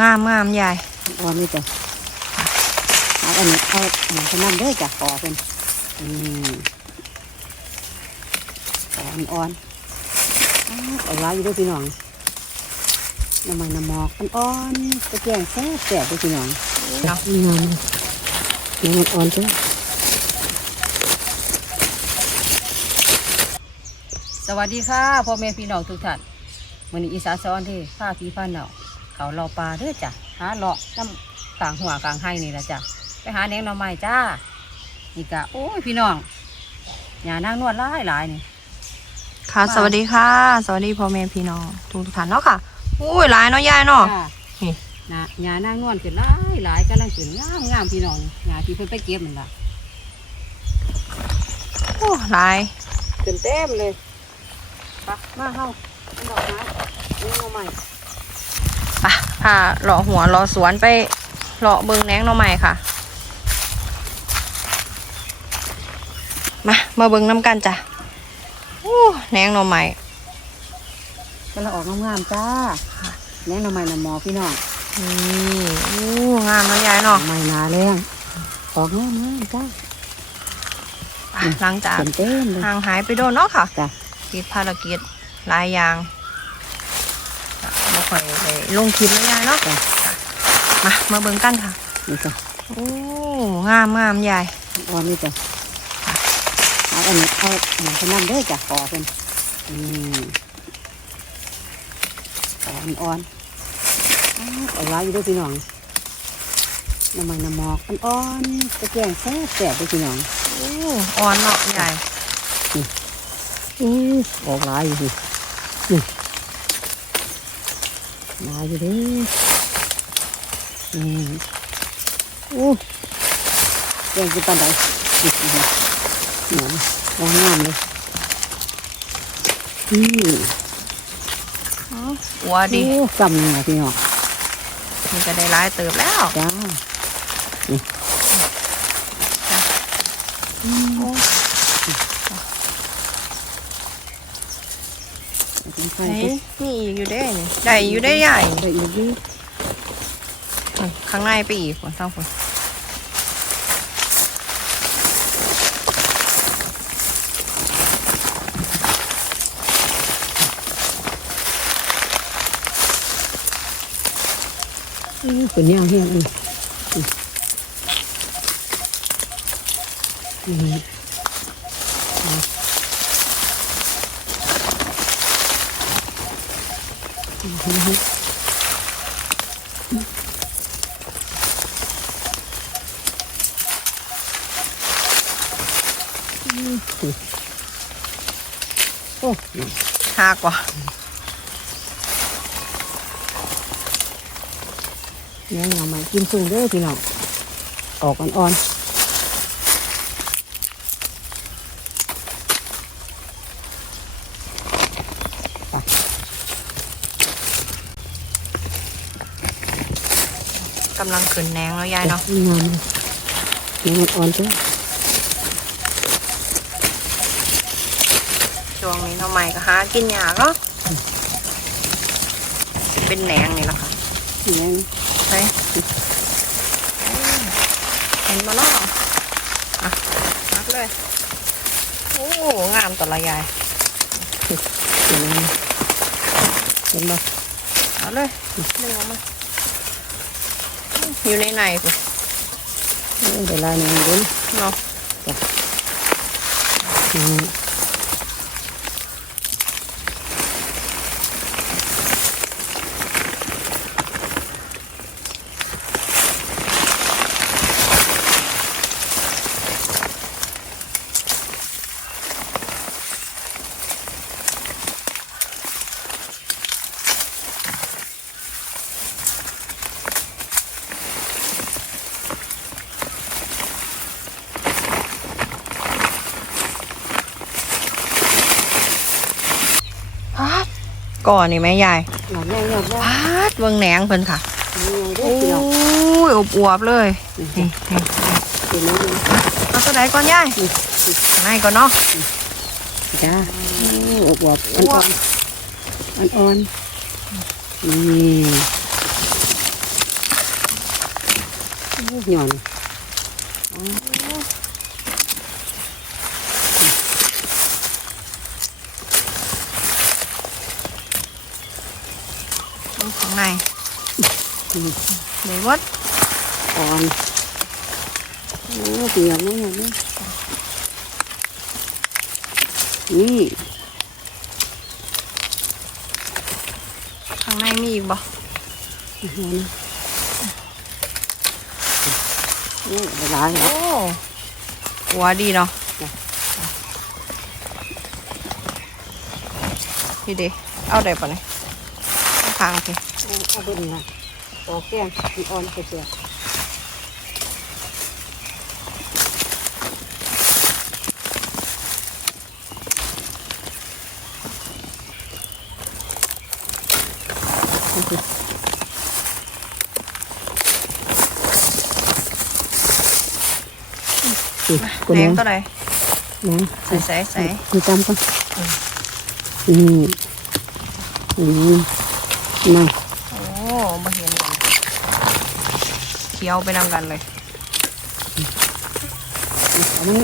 งามงามใหญ่อ่อนนี่จ้ะเอาอันนี้เอาหนังขนำเด้อจ้ะขอเป็นอืมขออ่อนอ้าวเอาไว้อยู่ด้วยพี่น้องน้ำมันน้ำหมอกอ่อนๆตะแกรงแซ่บแซ่บด้วยพี่น้องนาะงามน้ำมันอ่อนจ้ะสวัสดีค่ะพ่อแม่พี่น้องทุกท่านมื้อนี้อีสานสอนที่ผ้าพี่ผ้าเนา เขารอปลาเด้อจ้ะหาเลาะน้ำกลางหัวกลางไห้นี่ละจ้ะไปหาแหนงหน่อไม้จ้านี่กะโอ้ยพี่น้องอย่านางนวดหลายหลายนี่ค่ะ สวัสดีค่ะ สวัสดีพ่อแม่พี่น้องทุกท่านเนาะค่ะอุ้ยหลายเนาะยายเนาะจ้านี่นะอย่านางนวดขึ้นหลายหลายกำลังขึ้นงามงามพี่น้องงาที่เพิ่นไปเก็บมันละโอ้หลายขึ้นเต็มเลยไปมาเฮาอันดอกไม้แหนงหน่อไม้ไป พาเลาะหัวเลาะสวนไปเลาะเบิงแหนงหน่อไม้ค่ะ มามาเบิงน้ำกันจ้ะอู้แหนงหน่อไม้กำลังออกงามๆจ้าแหนงหน่อไม้น้ำหมอพี่น้องนี่อู้งามเนาะยายเนาะไม่นาแรงออกงามงามจ้าไปหลังจากเต็มเต็มเลยห่างหายไปโดนเนาะค่ะจ้ะติดภารกิจหลายอย่าง จ้ะบ่ค่อยได้ลงคลิปแล้วยายเนาะจ้ะจ้ะ มามาเบิ่งกันค่ะ นี่จ้ะโอ้งามงามยายอ่อนนี่จ้ะเอาอันนี้เอาหนังขนำเด้อจ้ะขอเป็นอืมขออ่อนๆอ้าวเอาไว้อยู่เด้วยพี่น้องน้ำมันน้ำหมอกอ่อนๆตะแกรงแซ่บแซ่บเด้วยพี่น้องโอ้อ่อนเนาะยายอื้อออกหลายอยู่สินี่ หลายอยู่เด้ออืมอู้แกงกินปานใดนี่นี่หนอนงามๆเลยอืมหัวดีโอ้กำเนี่ยพี่น้องมันก็ได้หลายเติบแล้วจ้าโอ้ เป็นไฟไหนมีอีกอยู่ได้นี่ได้อยู่ได้ใหญ่ไปอีกดิข้างในไปอีกคนทั้งคนอื้อเป็นย่างเฮียงอีกอืมโอ้หากว่าเนื้อหน่ อไม้กินสูงเด้อพี่น้อง ออกอ่อน กำลังขึ้นแหนงแล้วยายเนาะงามเลยเนื้อมันอ่อนจ้ะช่วงนี้หน้องใหม่ก็หากินยากเนาะเป็นแหนงนี่แหละค่ะเนื้อไปเห็นมาเนาะอะนับเลย โอ้งามตัวละยายเนื้อเห็นบ่เอาเลยดึงออกมา อยู่ในในปุ๊เออเดี๋ยวลายเนื้อเด้อเนาะ ก่อนนี่แม่ยายหน่อแม่หน่อแม่พาดเบิ่งแหนงเพิ่นค่ะเด้โอ้อพี่น้องยอบอวบๆเลยนี่นี่เห็นไหมเอาตัวไหนก่อนยายข้างในก่อนเนาะจ้าอวบอวบอ่อนอ่อนอ่อนๆนี่หย่อน ดูข้างในอืมเลยวัดอ่อนโอ้เปียกนะเนี่ยนี่นี่ข้างในมีอีกบ่หย่อนนี่หลายๆโอ้หัวดีเนาะจ้ะพี่เดเอาได้ปะเนี่ยข้างๆโอ เคเอาไปนี่นะตอกแกงมันอ่อนเสียสิคนแหนนี้งตัวใดนะใส่ใส่ใส่ดูจำก่อนนี่นี่นั่นโอ้มาเห็นกันเคี้ยวไปนำกันเลยอันนี้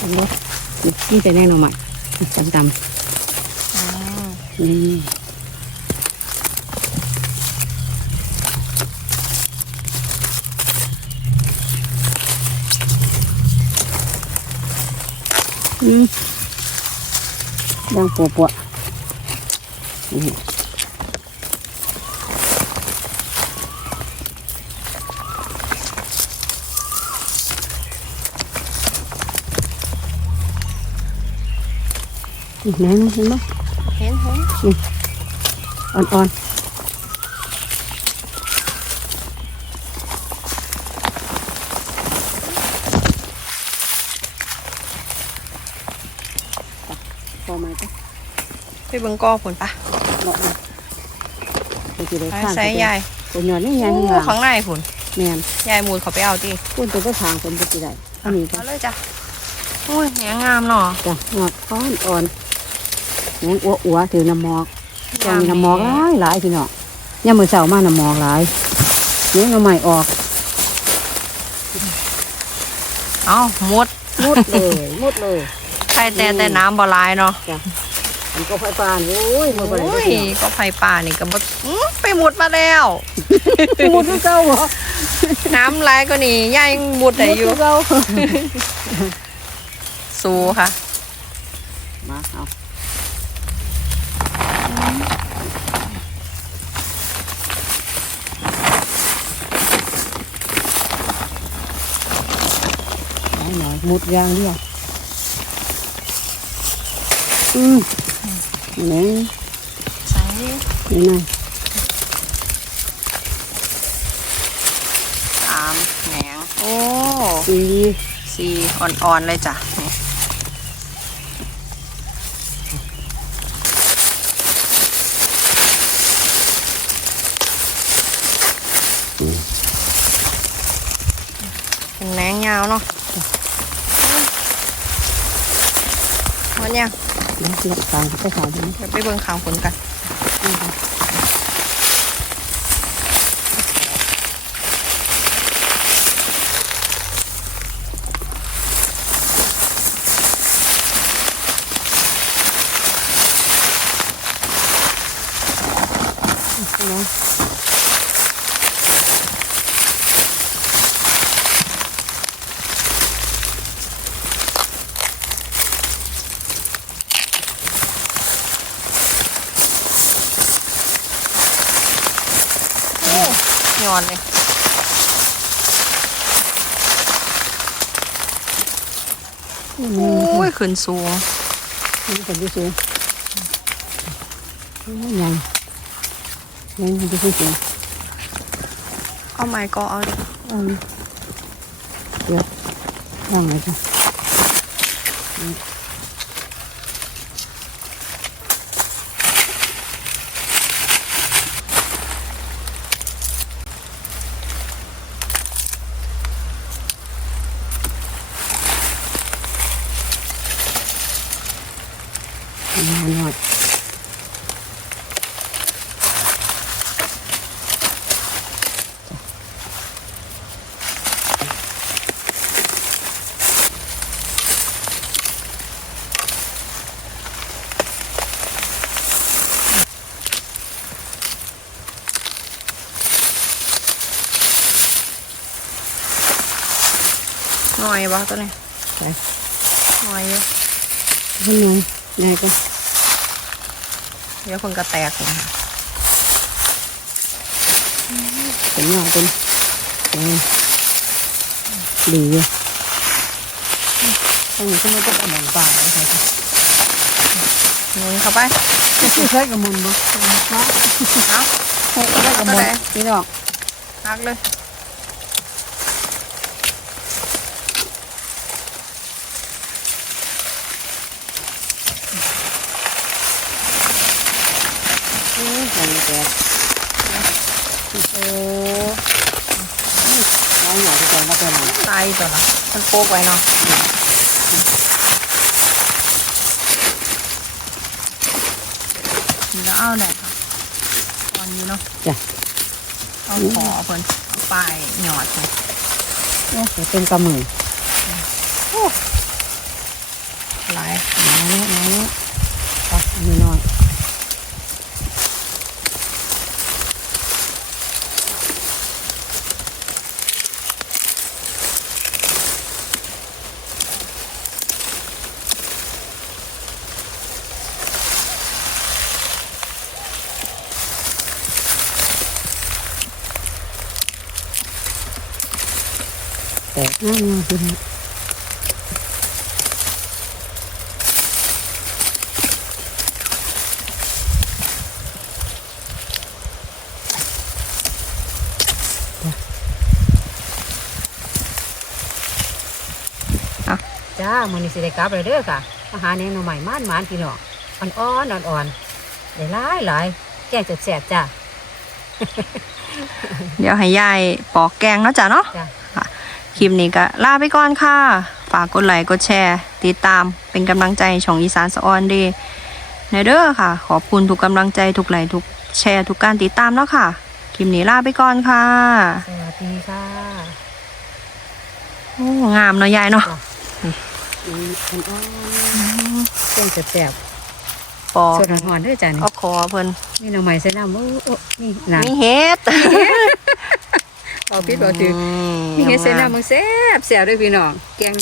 อันนี้นี่จะแน่นอนใหม่จำจอืมำนี่อืมดังปัวปัวนี่ อีกไหนมั้ยเห็นไหมเห็นเห็นอ่อนๆพอไหมจ๊ะไปเบิ่งก้อผลปะเหมาะนะไปสิได้ไปข้างใส่ยายตัวหยอดนี่ยายโอ้ข้างหลังข้างในผลแม่นยายมูดเขาไปเอาดิพูดตัวก็ทางคนไปสิได้อันนี้จ้ะเอาเลยจ้ะโอ้ยแหนงงามเนาะจ้ะหยอดอ่อนอ่อน แหนงอ้วอัวๆถือน้ำหมอกตอนนี้น้ำหมอกหลายหลายพี่น้องย่ามมือเสามาน้ำหมอกหลายเนี้ยน้ำใหม่ออกเอามุดมุดเลยมุดเลยใครแต่แต่น้ำบ่หลายเนาะมันก็ไฟปานโอ้ยมุดไปเลโอ้ยยก็ไฟป่านี่ก็บ่อื้อไปมุดมาแล้วมุดคือเก่าเหรอน้ำไหลก็นี่ยายมุดได้อยู่มุดคือเก่าสู้ค่ะมาเอา หน่อยมุดยางเดียวอืมนี่ใส่นี่นะสามแหนงโอ้สีสี่อ่อนๆเลยจ้ะนี่เป็นแหนงยาวเนาะ มันยังแล้วเสียบตางก็ขาวดีเดี๋ยวไปเบิ่งข่าวผลกัน นะ ย้อนเลยนี่โอ้ยขึ้นสูงนี่เป็นดูสูงนี่ยังยังดูสูงสูงเอาไม้ก็เอาดิเอาเดี๋ยวยังไงจ้ะ อยบ่ตัวนี้ไปหน่อยอยู่ให้หน่อยได้ก็เดี๋ยวคนก็แตกเลยค่ะเป็นยอดเป็นเออดีอยู่ตรงนี้ก็ไม่ต้องเอาหมอนปลาเลยค่ะหนุนเข้าไปใช้กับมุนบ่เอาใช้กับเอามุตัวนไหนพี่น้องหักเลย อื อใส่แกโอ้น้องหน่อยจะมาตัวไหนตายตัวละมันโป๊กไว้เนาะนี่ก็เอาไหนค่ะตอนนี้เนาะจ้ะเอาขอเพิ่นปลายหยอดเพิ่นโอ้ยเป็นกระมือหลายน้อยน้อยอะมีน้อย แต่น่างามคือจ้ามือนี้สิได้กลับเลยเด้อค่ะ อาหารแนงหน่อใหม่ม่านมานพี่น้องอ่อนๆอ่อนๆได้หลายหลายแกงจดแสบจ้าเดี๋ยวให้ยายปอกแกงเนาะจ้ะเนาะ ค่ะคลิปนี้ก็ลาไปก่อนค่ะ ฝากกดไลค์กดแชร์ ติดตามเป็นกำลังใจให้ช่องอีสานสะออนเดย์ในเด้อค่ะ ขอบคุณทุกกำลังใจทุกไลค์ทุกแชร์ทุกการติดตามแล้วค่ะ คลิปนี้ลาไปก่อนค่ะ สวัสดีค่ะโอ้งามเนาะยายเนาะอืมอ่อนๆแกงจดแสบปอกสดหอนๆเด้อจ้านี่เอาคอเพิ่นนี่หน่อใหม่ใส่น้ำโอ้โอ้นี่น้ำมีเฮ็ด เอาพิษเอาถือนี่เฮ็ดใส่น้ำมึงแซ่บแซ่บด้วยพี่น้องแกง